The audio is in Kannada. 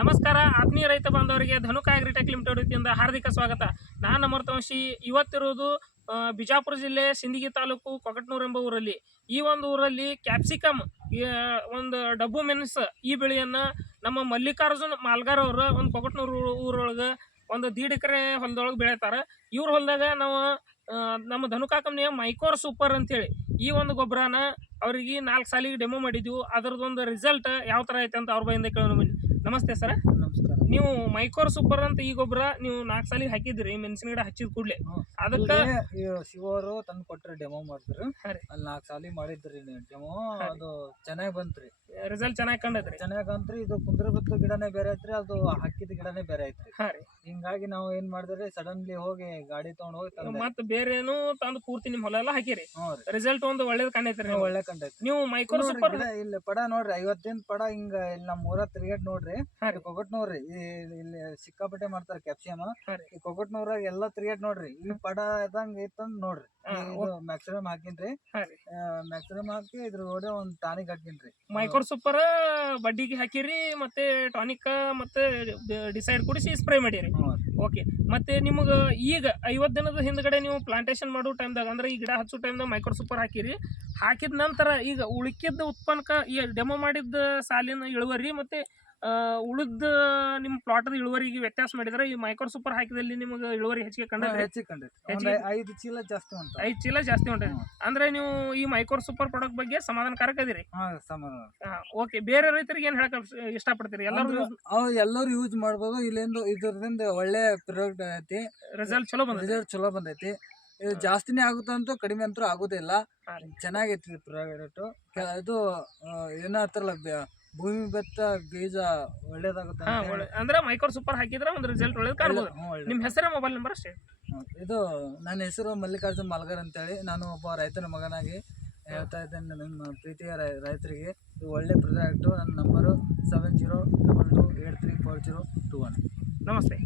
ನಮಸ್ಕಾರ. ಆತ್ಮೀಯ ರೈತ ಬಾಂಧವರಿಗೆ ಧನುಕ ಅಗ್ರಿಟೆಕ್ ಲಿಮಿಟೆಡ್ ವತಿಯಿಂದ ಹಾರ್ದಿಕ ಸ್ವಾಗತ. ನಾನು ಅಮೃತವಂಶಿ. ಇವತ್ತಿರುವುದು ಬಿಜಾಪುರ ಜಿಲ್ಲೆ ಸಿಂದಗಿ ತಾಲೂಕು ಕೊಕಟ್ನೂರು ಎಂಬ ಊರಲ್ಲಿ. ಈ ಒಂದು ಊರಲ್ಲಿ ಕ್ಯಾಪ್ಸಿಕಮ್ ಒಂದು ಡಬ್ಬು ಮೆಣಸು ಈ ಬೆಳೆಯನ್ನು ನಮ್ಮ ಮಲ್ಲಿಕಾರ್ಜುನ್ ಮಾಲ್ಗಾರ್ ಅವರು ಒಂದು ಕೊಕಟ್ನೂರು ಊರೊಳಗೆ ಒಂದು ದೀಡ್ ಎಕರೆ ಹೊಲದೊಳಗೆ ಬೆಳಿತಾರೆ. ಇವ್ರ ಹೊಲದಾಗ ನಾವು ನಮ್ಮ ಧನುಕಾ ಕಂಪ್ನಿಯ ಮೈಕೋರ್ ಸೂಪರ್ ಅಂತೇಳಿ ಈ ಒಂದು ಗೊಬ್ಬರನ ಅವ್ರಿಗೆ ನಾಲ್ಕು ಸಾಲಿಗೆ ಡೆಮೋ ಮಾಡಿದ್ವು. ಅದರದೊಂದು ರಿಸಲ್ಟ್ ಯಾವ ಥರ ಐತೆ ಅಂತ ಅವ್ರ ಬೈಯಿಂದ ಕೇಳೋಣ ಬನ್ನಿ. ನಮಸ್ತೆ ಸರ್. ನಮಸ್ಕಾರ. ನೀವು ಮೈಕೋರ್ ಸೂಪರ್ ಅಂತ ಈ ಗೊಬ್ಬರ ನೀವು ನಾಲ್ಕು ಸಾಲಿ ಹಾಕಿದ್ರಿ ಮೆಣಸಿನ ಗಿಡ ಹಚ್ಚಿದ ಕೂಡಲೇ. ಅದಕ್ಕೆ ಶಿವರು ತಂದು ಕೊಟ್ರಿ ಡೆಮೋ ಮಾಡಿದ್ರು. ಅಲ್ಲಿ ನಾಲ್ಕು ಸಾಲಿ ಮಾಡಿದ್ರಿ ಡೆಮೋ ಅದು ಚೆನ್ನಾಗಿ ಬಂತ್ರಿ. ರಿಸಲ್ಟ್ ಚೆನ್ನಾಗಿ ಕಂಡೈತ್ರಿ ಚೆನ್ನಾಗಿ ಅಂತ್ರಿ ಇದು ಕುಂದ್ರಬತ್ತು ಗಿಡನೇ ಬೇರೆ ಐತ್ರಿ. ಅದು ಹಾಕಿದ ಗಿಡನೇ ಬೇರೆ ಐತ್ರಿ. ಹಾ ರೀ. ಹಿಂಗಾಗಿ ನಾವು ಏನ್ ಮಾಡಿದ್ರಿ ಸಡನ್ಲಿ ಹೋಗಿ ಗಾಡಿ ತಗೊಂಡ್ ಹೋಗಿ ತಂದೆ. ಬೇರೆ ಬೇರೇನು ತಂದು ಪೂರ್ತಿ ನಿಮ್ ಹೊಲ ಎಲ್ಲ ಹಾಕಿರಿ. ಹ್ಞೂ ರೀ. ರಿಸಲ್ಟ್ ಒಂದು ಒಳ್ಳೇದ್ ಕಂಡೈತ್ರಿ ನೀವು ಒಳ್ಳೆ ಕಂಡೈತ್ರಿ. ನೀವು ಮೈಕ್ರೋ ನೋಡ್ರಿ ಸೂಪರ್ ಗಿಡ ಇಲ್ಲಿ ಪಡ ನೋಡ್ರಿ ಐವತ್ತಿನ ಪಡ ಹಿಂಗ ಇಲ್ಲಿ ನಮ್ ಊರ ತಿರ್ಗೇಟ್ ನೋಡ್ರಿ. ಹಾ ರೀ. ಕೊಗಟ್ ನೋಡ್ರಿ ಈ ಇಲ್ಲಿ ಸಿಕ್ಕಾಪಟ್ಟೆ ಮಾಡ್ತಾರೆ ಕ್ಯಾಪ್ಸಿಯಮ್ ಹಾ ರೀ. ಈ ಕೊಗಟ್ನೂರಾಗ ಎಲ್ಲಾ ತಿರ್ಗೇಟ್ ನೋಡ್ರಿ. ಇಲ್ಲಿ ಪಡ ಇದಂಗ ಇತ್ತಂದ್ ನೋಡ್ರಿ. ಹಾ, ಇದು ಮ್ಯಾಕ್ಸಿಮಮ್ ಹಾಕಿನ್ರಿ. ಹಾ ರೀ. ಮ್ಯಾಕ್ಸಿಮಮ್ ಹಾಕಿ ಇದ್ರ ಒಡೆ ಒಂದ್ ಟಾನಿಕ್ ಹಾಕಿನ್ರಿ. ಮೈಕೋರ್ ಸೂಪರ್ ಬಡ್ಡಿಗೆ ಹಾಕಿರಿ ಮತ್ತೆ ಟಾನಿಕ್ ಮತ್ತೆ ಡಿಸೈಡ್ ಕೊಡಿಸಿ ಸ್ಪ್ರೇ ಮಾಡಿರಿ. ಓಕೆ ಮತ್ತೆ ನಿಮಗೆ ಈಗ ಐವತ್ತು ದಿನದ ಹಿಂದ್ಗಡೆ ನೀವು ಪ್ಲಾಂಟೇಶನ್ ಮಾಡೋ ಟೈಮ್ದಾಗ ಅಂದ್ರೆ ಈ ಗಿಡ ಹಚ್ಚೋ ಟೈಮ್ದಾಗ ಮೈಕ್ರೋ ಸೂಪರ್ ಹಾಕಿರಿ. ಹಾಕಿದ ನಂತರ ಈಗ ಉಳಿಕಿದ್ದ ಉತ್ಪನ್ನಕ್ಕೆ ಈ ಡೆಮೋ ಮಾಡಿದ್ದ ಸಾಲಿನ ಇಳುವರಿ ಮತ್ತೆ ಉಳಿದ ನಿಮ್ಮ ಪ್ಲಾಟದ ಇಳುವರಿಗೆ ವ್ಯತ್ಯಾಸ ಮಾಡಿದ್ರೆ ಈ ಮೈಕ್ರೋ ಸೂಪರ್ ಹಾಕಿದಲ್ಲಿ ನಿಮಗೆ ಇಳುವರಿ ಹೆಚ್ಚಿಗೆ ಕಂಡ ಹೆಚ್ಚಿಗೆ ಕಂಡೈತಿ ಒಂದ್ ಐದು ಚೀಲ ಜಾಸ್ತಿ ಉಂಟು. ಐದು ಚೀಲ ಜಾಸ್ತಿ ಉಂಟು. ಅಂದ್ರೆ ನೀವು ಈ ಮೈಕ್ರೋ ಸೂಪರ್ ಪ್ರಾಡಕ್ಟ್ ಬಗ್ಗೆ ಸಮಾಧಾನಕಾರಕ ಇದೀರಿ. ಓಕೆ ಬೇರೆ ರೈತರಿಗೆ ಏನ್ ಹೇಳಕ್ ಇಷ್ಟಪಡ್ತೀರಿ? ಎಲ್ಲರೂ ಎಲ್ಲರೂ ಯೂಸ್ ಮಾಡ್ಬೋದು. ಇಲ್ಲಿಂದ ಇದರಿಂದ ಒಳ್ಳೆ ಪ್ರಾಡಕ್ಟ್ ಐತಿ. ರಿಸಲ್ಟ್ ಚಲೋ ಬಂದಿದೆ ರಿಸಲ್ಟ್ ಚಲೋ ಬಂದೈತಿ. ಇದು ಜಾಸ್ತಿನೇ ಆಗುತ್ತೆ ಅಂತೂ ಕಡಿಮೆ ಅಂತೂ ಆಗೋದಿಲ್ಲ. ಚೆನ್ನಾಗೈತಿ ಪ್ರಾಡಕ್ಟ್ ಇದು ಏನಾಗ್ತಾರಲ್ಲ ಏನೋ ಭೂಮಿ ಬೆತ್ತ ಬೀಜ ಒಳ್ಳೇದಾಗುತ್ತೆ ಅಂದ್ರೆ ಮೈಕ್ರೋ ಸೂಪರ್ ಹಾಕಿದ್ರೆ ಒಂದು ರಿಸಲ್ಟ್ ಒಳ್ಳೇದು ಕಾಣ್ಬೋದು. ನಿಮ್ಮ ಹೆಸರು ಮೊಬೈಲ್ ನಂಬರ್ ಅಷ್ಟೇ? ಇದು ನನ್ನ ಹೆಸರು ಮಲ್ಲಿಕಾರ್ಜುನ್ ಮಾಲ್ಗರ್ ಅಂತೇಳಿ. ನಾನು ಒಬ್ಬ ರೈತನ ಮಗನಾಗಿ ಹೇಳ್ತಾ ಇದ್ದೇನೆ ನಿಮ್ಮ ಪ್ರೀತಿಯ ರೈತರಿಗೆ. ಇದು ಒಳ್ಳೆ ಪ್ರಾಡಕ್ಟು ನನ್ನ number seven zero double two eight three four zero two one ನಮಸ್ತೆ.